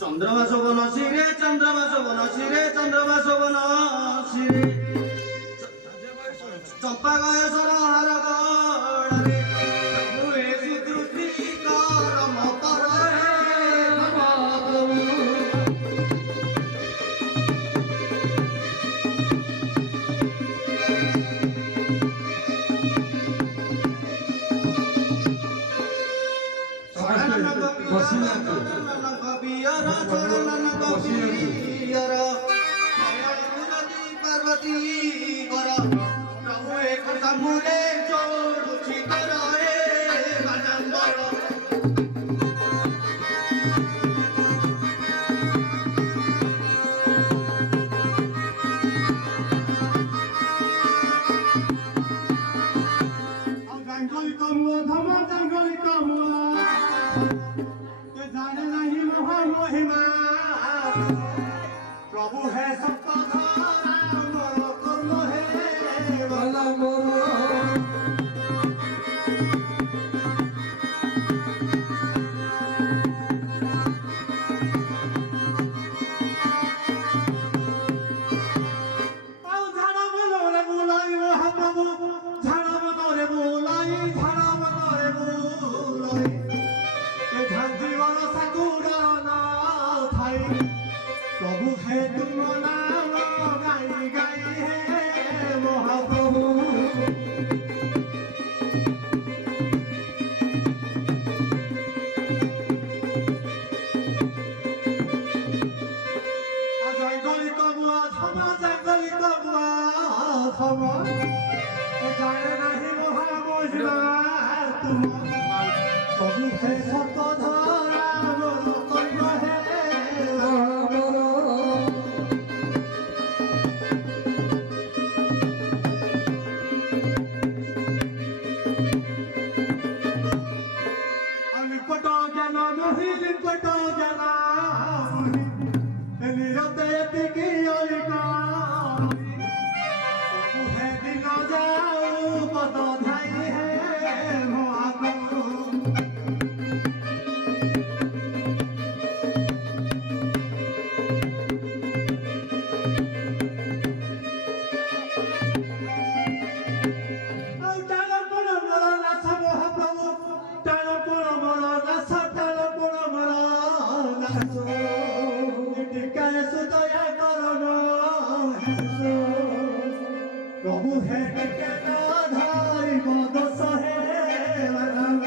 चंद्रमा शोभन शिरे चंद्रमा शोभन शिरे चंद्रमा शोभन शिरे चंपा गय सरहार गड़े हुए सुदृष्टि करम करे महाप्रभु पार्वती करा प्रभु एक मुले जोड़ुछि करे बाजंबर হে সপ্তধরা মোর কর্ম হে বালা মোর ଆଉ ଝାଡ଼ା ମନରେ ବୁଲାଇ ମହାପ୍ରଭୁ ଝାଡ଼ା ମନରେ ବୁଲାଇ ଝାଡ଼ା ମନରେ ବୁଲାଇ ଏ ଝାଞ୍ଜି ବରଷା କୁଡ଼ ନା ଥାଇ ପ୍ରଭୁ ହେ ତୁମ ନାମ ଗାଇ ଗାଇ ହେ ମହାପ୍ରଭୁ জঙ্গলিক বুয়া ধমা জঙ্গলিক বুয়া ধমা জানে নাহি মহা মহিমা তুম প্রভু হে সপ্তধরা মোর কর্ম হে লিপট জ্ঞান মোহি লিপট জ্ঞান মোহি নিরতে এতিকি অলিকা প্রভু হে দিন যাও পদ ধাই হে মহাপ্রভু ଆଉ টাণ কোণ মোর নাথ মহাপ্রভু টাণ কোণ মোর নাথ টাণ কোণ মোর নাথ টিকায় সুদয়া করণ প্রভু হে টিকে ধারিব দোষ হে রাম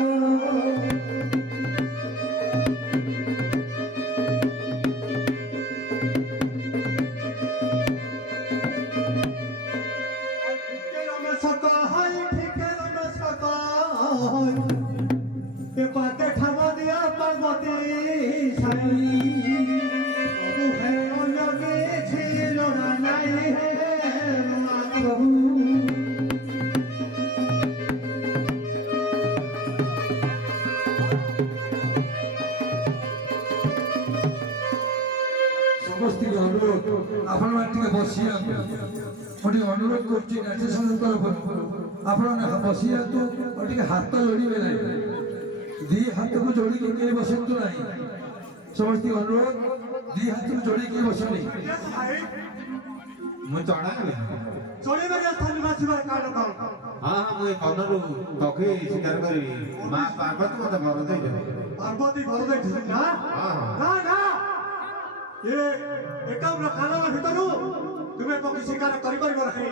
ঠিকে রমেশক হয় ঠিকে রমেশক হয় এ পাতে ঠাব দিয়া পার্বতী সাই প্রভু হে অন্য কিছু লোড়া নাই হে মহাপ্রভু সমস্ত অনুরোধ আপনার টিকে বসিয়া ମୁଁ ଟିକେ ଅନୁରୋଧ କରୁଛି ନିର୍ଦ୍ଦେଶନ ତରଫରୁ ଆପଣ ବସିଯାଆନ୍ତୁ ଆଉ ଟିକେ ହାତ ଯୋଡ଼ିବେ ନାହିଁ ଦି ହାତକୁ ଯୋଡ଼ିକି କେହି ବସନ୍ତୁ ନାହିଁ ସମସ୍ତଙ୍କୁ ଅନୁରୋଧ ଦି ହାତକୁ ଯୋଡ଼ିକି କେହି ବସନି ମୁଁ ଚଢ଼ାଇବି ଚଳିବାରେ ସ୍ଥାନ ବାସିବାର କାରଣ କଣ ହଁ ମୁଁ ଏ କନରୁ ପକ୍ଷୀ ଶିକାର କରିବି ମା ପାର୍ବତୀ ମତେ ବର ଦେଇଦେବେ ପାର୍ବତୀ ଘର ଦେଇଛନ୍ତି ନା ନା ନା ଏ ଏକାମ୍ର କାନନ ଭିତରୁ ତୁମେ ପକ୍ଷୀ ଶିକାର କରିପାରିବ ନାହିଁ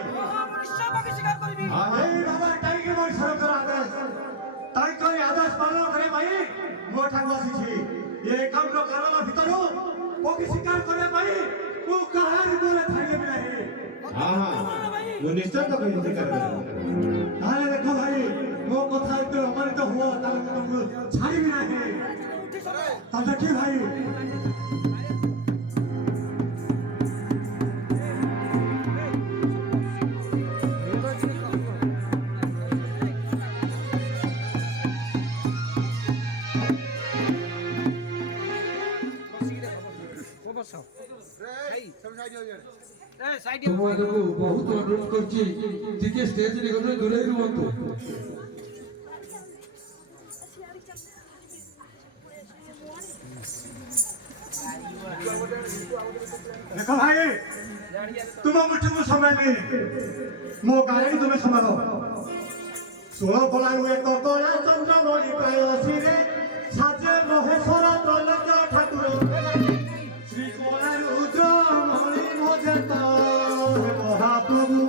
এই বাবা কাইকে মই সরকার আদেশ তাই করে আদেশ পালন করে ভাই মো ঠাকুর আসিছি এই কামর কারণ ভিতরু পক্ষী শিকার করে ভাই মু কাহার বলে থাইলে বি নাই ହଁ ହଁ ମୁଁ ନିଶ୍ଚୟ ପକ୍ଷୀ ଶିକାର କରିବି তাহলে দেখো ভাই মো কথা একটু অমানিত হুয়া তাহলে মু তোমাকে ছাড়িবি নাই তাহলে কি ভাই ତୁମମାନଙ୍କୁ ବହୁତ ଅନୁରୋଧ କରୁଛି ଟିକେ ଷ୍ଟେଜ ନିକଟରେ ଦୂରେଇ ରୁହନ୍ତୁ देखो भाई तुम मुझे समय नहीं मो गाड़ी तुम्हें संभालो 16 पलाई हुए तो कला चंद्र बड़ी प्राय सिरे साजे महेश्वर त्रैलोक्य ठाकुर श्री कोला रुद्र मणि भजत महाप्रभु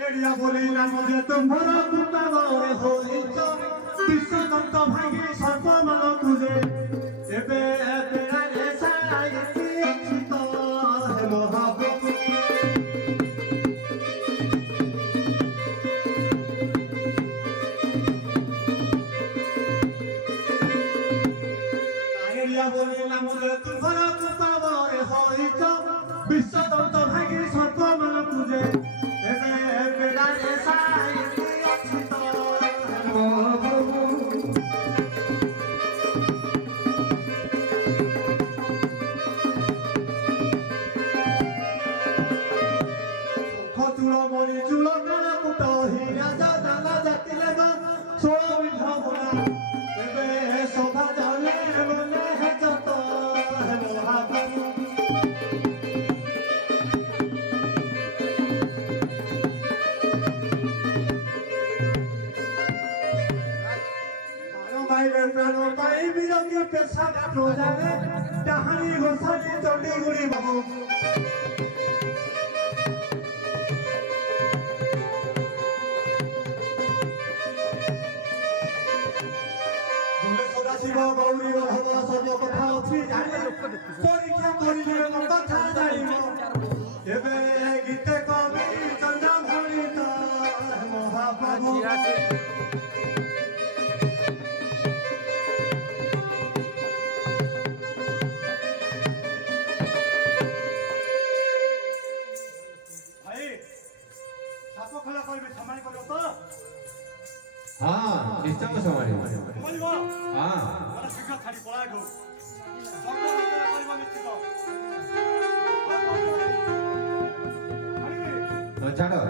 গাড়িয়া বলি নাম যে তোমার পুতাবরে হইছ বিশ্বদন্ত ভাঙি সর্বমান তুজে এবে এবে রে সাইতি অচিত হে মহাপ্রভু ପାଇଲେ ପ୍ରାଣ ପାଇ ବିରଙ୍ଗୀ ପେଶା ପ୍ରଜାରେ ଡାହାଣୀ ଗୋସାଣୀ ଚଣ୍ଡୀଗୁଡ଼ି ବାବୁ ଶିବ ଗୌରୀ ମାଧବ ସବୁ କଥା ଅଛି ଜାଣି ପରୀକ୍ଷା କରିଲେ କଥା ଜାଣିବ ଏବେ ଗୀତେ କବି ଚନ୍ଦା ଭଳିତ ମହାପ୍ରଭୁ ଭାଇ ସାପ ଖେଳ କରିବି ସମାନ କରିବ ତ हाँ निश्चय समारे କରିବ हाँ ମାନେ ଶୀଘ୍ର ଛାଡ଼ି ପଳାଇଠୁ ସବୁ ଭିତରେ କରିବ ନିଶ୍ଚିତ तो छाड़ो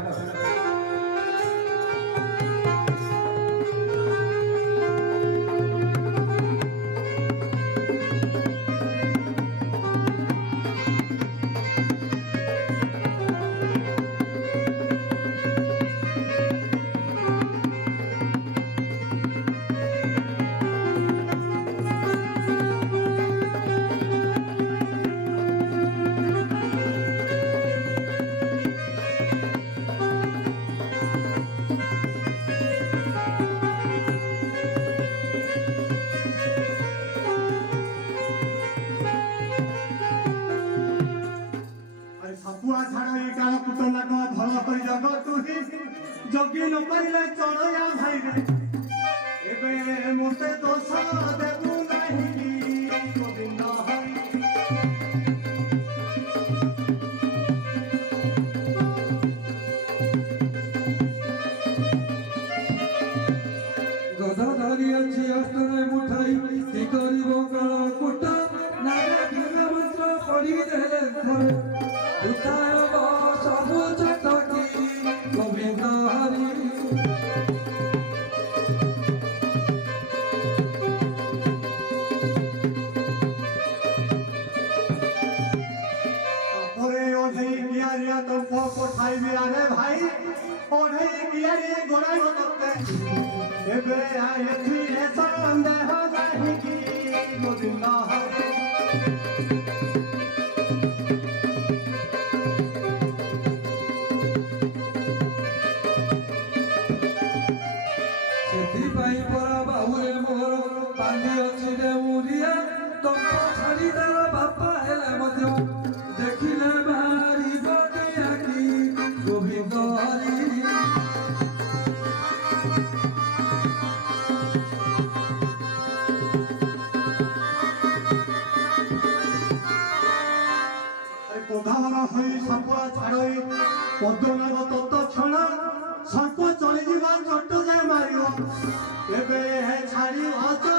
ଆରେ ସାପୁଆ ଛାଡ଼ ଏ କାଳ କୁଟନାକ ଭଲ କରି ଜଗ ତୁହି ଜଗି ନ ପାରିଲେ ଚଳୟା ଭାଇରେ ଏବେ ମୋତେ ଦୋଷ ଦେବୁ ନାହିଁ ଗୋବିନ୍ଦ ହରି গদা ধরিয়াছি অস্ত্রে মুঠাই কি করিব কাল কুটা নাগা ভিন্ন মন্ত্র পড়ি দেলে ধরে উঠায় সবু চটকি গোবিন্দ হরি তারপরে অঢেই গিয়ারিয়া তম্প পঠাইবি আরে ভাই অঢেই গিয়ারিয়ে গড়াইব তত্তে ଏବେ ଏଥିରେ ସନ୍ଦେହ କାହିଁକି ଗୋବିନ୍ଦ ହରି ସେଥିପାଇଁ ପରା ବାହୁରେ ମୋର ବାନ୍ଧି ଅଛି ରେ ମୁରିଆ ତମ୍ପ ଛାଡ଼ି ତାର ବାପା ହେଲେ ମଧ୍ୟ ଦେଖିଲେ ବାହାରିବ ଆଖି ଗୋବିନ୍ଦ ହରି কোধাবর হই সাপুয়া ছাড়ই পদ্মনাগ তৎক্ষণ সর্প চলিଯିବା চট যায় মারিব ଏବେ ଛାଡ଼ି ଅଚ